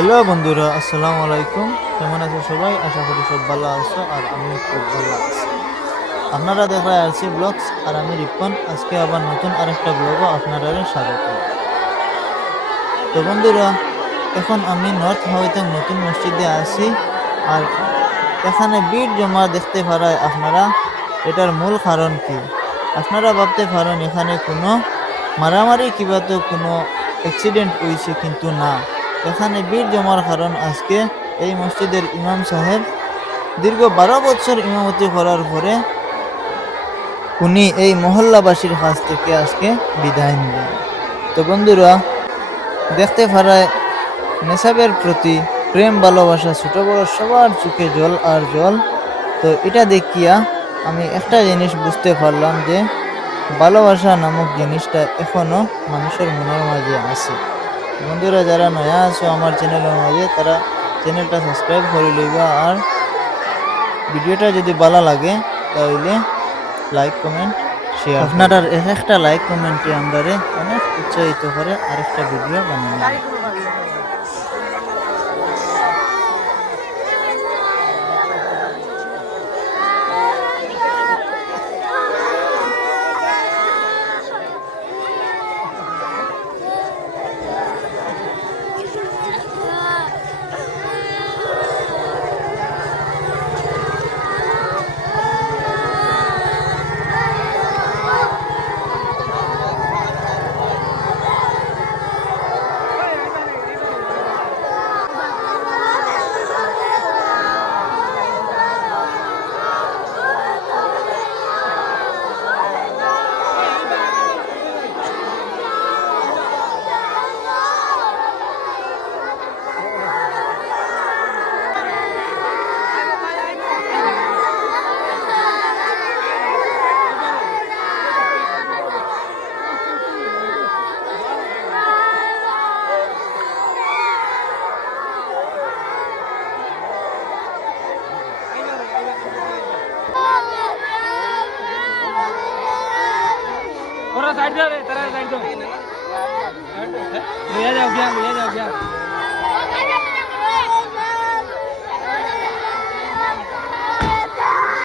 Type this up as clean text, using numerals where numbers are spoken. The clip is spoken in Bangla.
হ্যালো বন্ধুরা, আসসালামু আলাইকুম। কেমন আছো সবাই? আশা করি সব ভালো আছো আর আমি খুব ভালো আছি। আপনারা দেখা আরসি ব্লগস আর আমি রিপন। আজকে আবার নতুন আরেকটা ব্লগও আপনারা স্বাগত। তো বন্ধুরা, এখন আমি নর্থ হাওয়াইতে নতুন মসজিদে আছি আর এখানে ভিড় জমা দেখতে পারায় আপনারা এটার মূল কারণ কি? আপনারা ভাবতে পারেন এখানে কোনো মারামারি কিংবা তো কোনো অ্যাক্সিডেন্ট হয়েছে, কিন্তু না। এখানে ভিড় জমার কারণ আজকে এই মসজিদের ইমাম সাহেব দীর্ঘ 12 বছর ইমামতি করার পরে উনি এই মহল্লাবাসীর কাছ থেকে আজকে বিদায় নিলেন। তো বন্ধুরা, দেখতে পারায় নেশাবের প্রতি প্রেম ভালোবাসা ছোট বড় সবার চোখে জল আর জল। তো এটা দেখিয়া আমি একটা জিনিস বুঝতে পারলাম যে ভালোবাসা নামক জিনিসটা এখনো মানুষের মনের মাঝে আছে। বন্ধুরা, যারা নয়া আছো আমার চ্যানেলের মাঝে, তারা চ্যানেলটা সাবস্ক্রাইব করে লইবা আর ভিডিওটা যদি ভালো লাগে তাহলে লাইক কমেন্ট শেয়ার। আপনার এক একটা লাইক কমেন্টে আমাদের অনেক উৎসাহিত করে আরেকটা ভিডিও বানানো। थोड़ा साइड दे, तेरा साइड दो। ले जाओ क्या?